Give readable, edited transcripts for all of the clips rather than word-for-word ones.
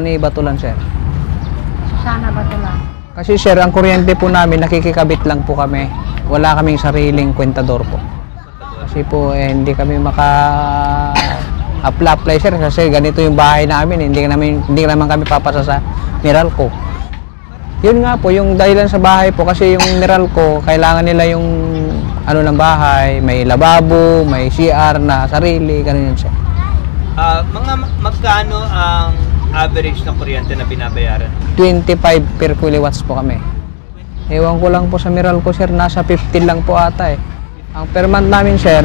ni Batulan, sir. Sana Batulan. Kasi sir, ang kuryente po namin, nakikikabit lang po kami. Wala kaming sariling kwentador po. Kasi po, hindi kami maka-apply sir, kasi ganito yung bahay namin. Hindi naman kami papasa sa Meralco. Yun nga po, yung dahilan sa bahay po, kasi yung Meralco, kailangan nila yung ano ng bahay, may lababo, may CR na sarili, ganun yun sir. Mga magkano ang average na kuryente na binabayaran? 25 per kilowatts po kami. Ewan ko lang po sa Meralco sir, nasa 15 lang po ata eh. Ang per month namin sir,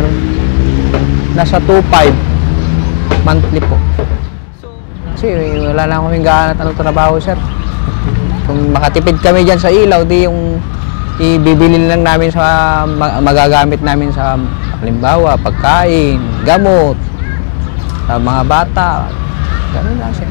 nasa 2.5 monthly po. Kasi wala na kaming gaanat ano trabaho sir. Kung makatipid kami dyan sa ilaw, di yung ibibili lang namin sa magagamit namin sa halimbawa, pagkain, gamot, sa mga bata. Ganun lang sir.